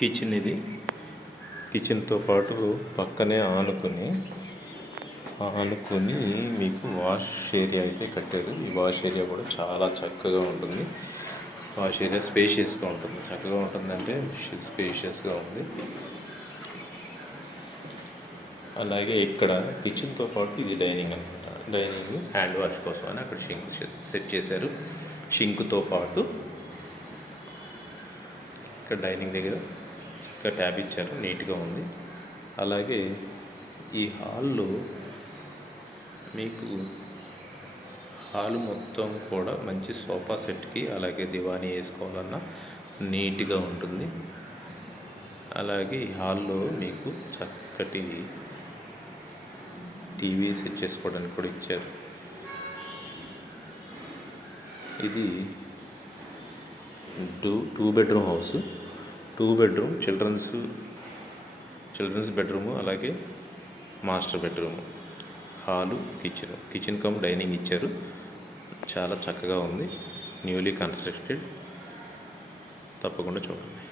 Kitchen ఇది. కిచెన్తో పాటు పక్కనే ఆనుకొని మీకు వాష్ ఏరియా అయితే కట్టారు. ఈ వాష్ ఏరియా కూడా చాలా చక్కగా ఉంటుంది. వాష్ ఏరియా స్పేషియస్గా ఉంటుంది. చక్కగా ఉంటుందంటే స్పేషియస్గా ఉంది. అలాగే ఇక్కడ కిచెన్తో పాటు ఇది డైనింగ్ అనమాట. డైనింగ్ హ్యాండ్ వాష్ కోసం అని అక్కడ షింక్ సెట్ చేశారు. షింక్తో పాటు ఇక్కడ డైనింగ్ దగ్గర చక్కగా ట్యాబ్ ఇచ్చారు, నీట్గా ఉంది. అలాగే ఈ హాల్లో మీకు హాల్ మొత్తం కూడా మంచి సోఫా సెట్కి అలాగే దివానీ వేసుకోవాలన్నా నీట్గా ఉంటుంది. అలాగే ఈ హాల్లో మీకు చక్కటి టీవీ సెట్ చేసుకోవడానికి కూడా ఇచ్చారు. ఇది two bedroom house. 2 bedroom children's bedroom, అలాగే master bedroom, hall, kitchen cum dining ఇచ్చారు. చాలా చక్కగా ఉంది. Newly constructed. తప్పకుండా చూడండి.